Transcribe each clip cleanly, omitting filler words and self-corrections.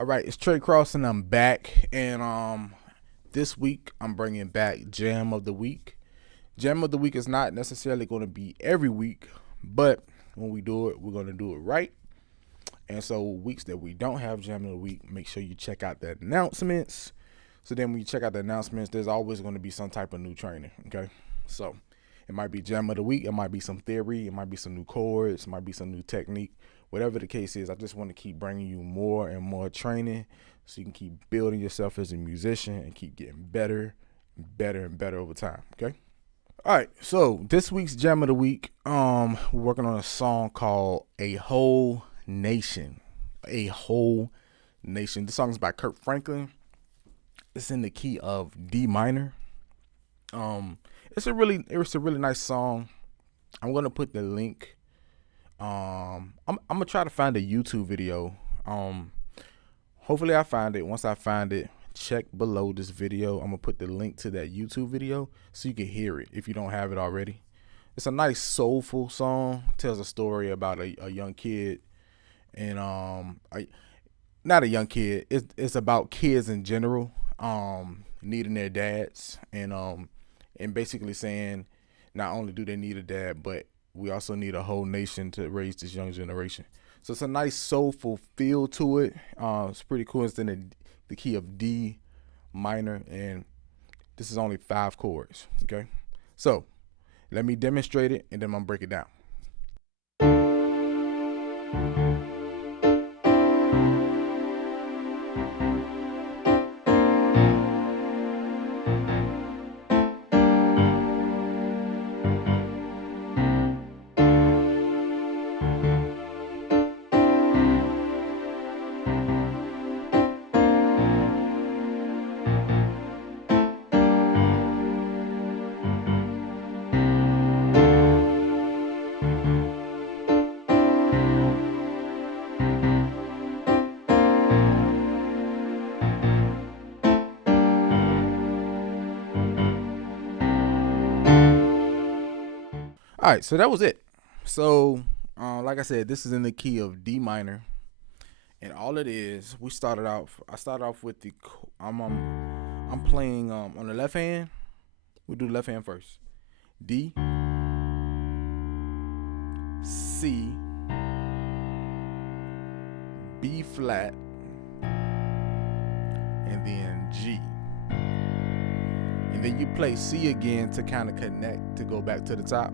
All right, it's Trey Cross and I'm back. And this week I'm bringing back Jam of the Week. Jam of the Week is not necessarily going to be every week, but when we do it, we're going to do it right. And so weeks that we don't have Jam of the Week, make sure you check out the announcements. So then when you check out the announcements, there's always going to be some type of new training, okay? So it might be Jam of the Week, it might be some theory, it might be some new chords, it might be some new technique. Whatever the case is, I just want to keep bringing you more and more training so you can keep building yourself as a musician and keep getting better and better and better over time, okay? All right, so this week's Jam of the Week, we're working on a song called A Whole Nation. A Whole Nation. This song is by Kirk Franklin. It's in the key of D minor. It's a really nice song. I'm gonna put the link. I'm gonna try to find a YouTube video. Hopefully I find it. Once I find it, check below this video. I'm gonna put the link to that YouTube video so you can hear it if you don't have it already. It's a nice soulful song. Tells a story about a young kid, and not a young kid. It's about kids in general, needing their dads, and basically saying not only do they need a dad, but we also need a whole nation to raise this young generation. So it's a nice soulful feel to it. It's pretty cool. It's in the key of D minor, and this is only 5 chords. Okay, so let me demonstrate it, and then I'm gonna break it down. All right, so that was it. So, like I said, this is in the key of D minor, and all it is, I started off with the, I'm playing on the left hand. We do the left hand first. D, C, B flat, and then G. And then you play C again to kind of connect to go back to the top.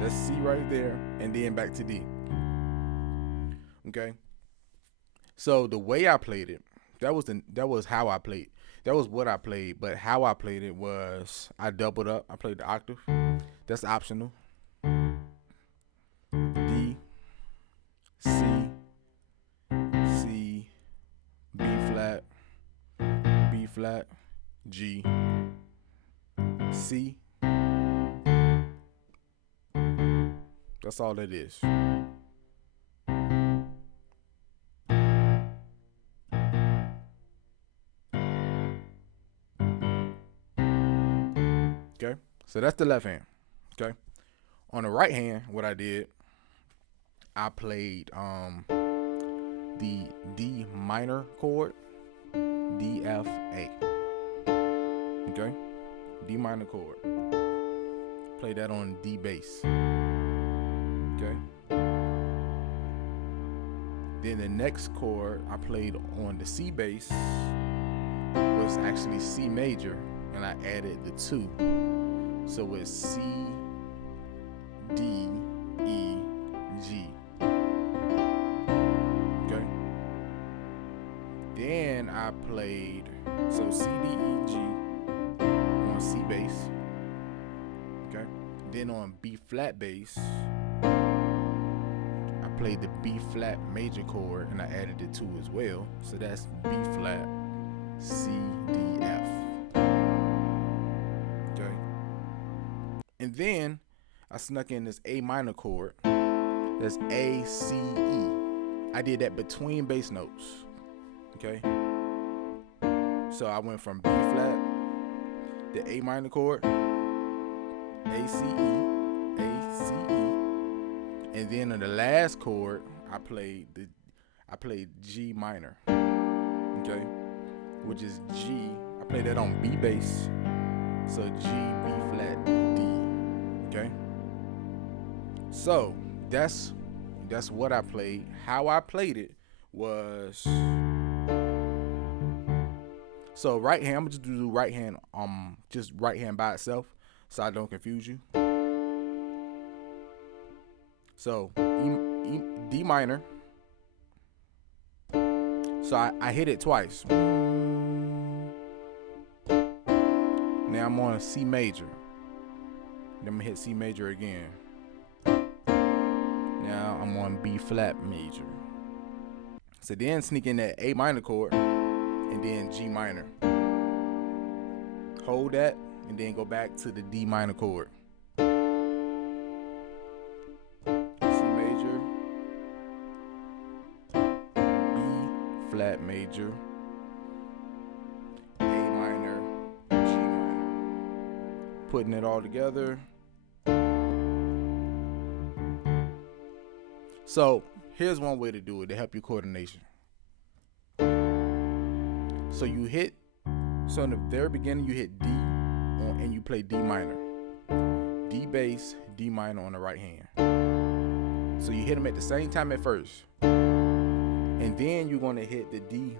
That's C right there, and then back to D. Okay. So the way I played it, that was how I played. That was what I played, but how I played it was I doubled up. I played the octave. That's optional. D, C, C, B flat, G, C. That's all that is. Okay, so that's the left hand. Okay, on the right hand, what I did, I played the D minor chord, D, F, A. Okay, D minor chord. Play that on D bass. Okay. Then the next chord I played on the C bass was actually C major, and I added the 2. So it's C, D, E, G. Okay. Then I played C, D, E, G on C bass. Okay. Then on B flat bass, I played the B flat major chord and I added the 2 as well. So that's B flat, C, D, F. Okay. And then I snuck in this A minor chord. That's A, C, E. I did that between bass notes. Okay. So I went from B flat, the A minor chord, A, C, E, A, C, E. And then on the last chord, I I played G minor, okay, which is G. I played that on B bass, so G, B flat, D, okay. So that's what I played. How I played it was, so right hand. I'm gonna just do right hand, just right hand by itself, so I don't confuse you. So D minor. So I hit it twice. Now I'm on a C major. Then I'm gonna hit C major again. Now I'm on B flat major. So then sneak in that A minor chord and then G minor. Hold that and then go back to the D minor chord. C major, B flat major, A minor, G minor. Putting it all together. So here's one way to do it to help your coordination. So in the very beginning you hit D and you play D minor. D bass, D minor on the right hand. So you hit them at the same time at first. And then you're gonna hit the D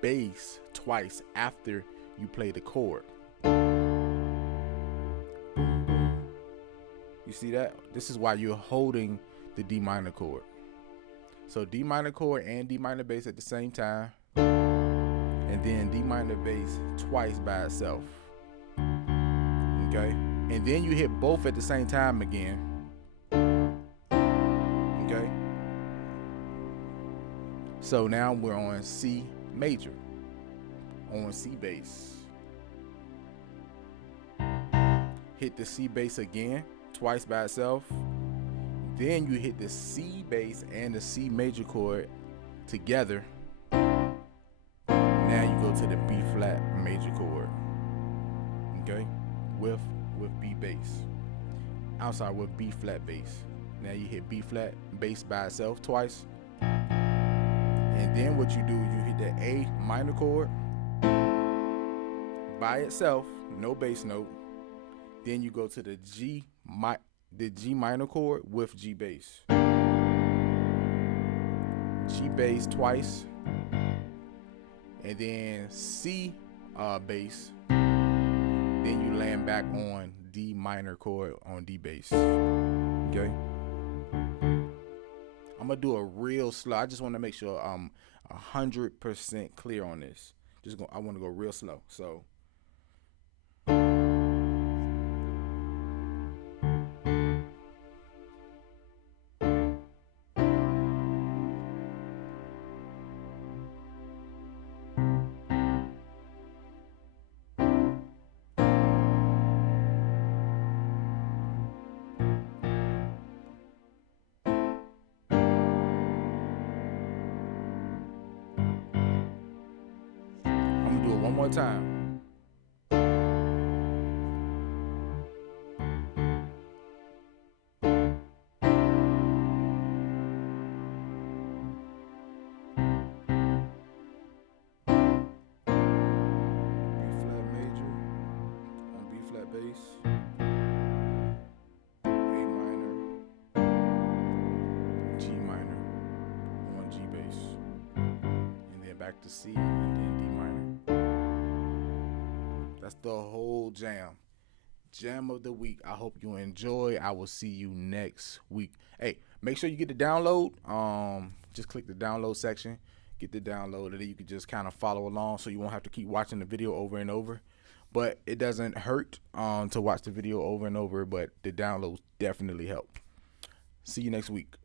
bass twice after you play the chord. You see that? This is why you're holding the D minor chord. So D minor chord and D minor bass at the same time, and then D minor bass twice by itself. Okay? And then you hit both at the same time again. Okay? So now we're on C major, on C bass. Hit the C bass again, twice by itself. Then you hit the C bass and the C major chord together. Now you go to the B flat major chord, okay, with B bass. Outside with B flat bass. Now you hit B flat bass by itself twice, and then what you do, you hit the A minor chord by itself, no bass note. Then you go to the G minor chord with G bass. G bass twice, and then C bass. Then you land back on D minor chord on D bass. Okay. I'm gonna do a real slow. I just want to make sure I'm 100% clear on this. I want to go real slow. So. I'm gonna do it one more time. B flat bass, A minor, G minor on G bass, and then back to C and then D minor. That's the whole jam. Jam of the week. I hope you enjoy. I will see you next week. Hey, make sure you get the download. Just click the download section, get the download, and then you can just kind of follow along, so you won't have to keep watching the video over and over. But it doesn't hurt to watch the video over and over, but the downloads definitely help. See you next week.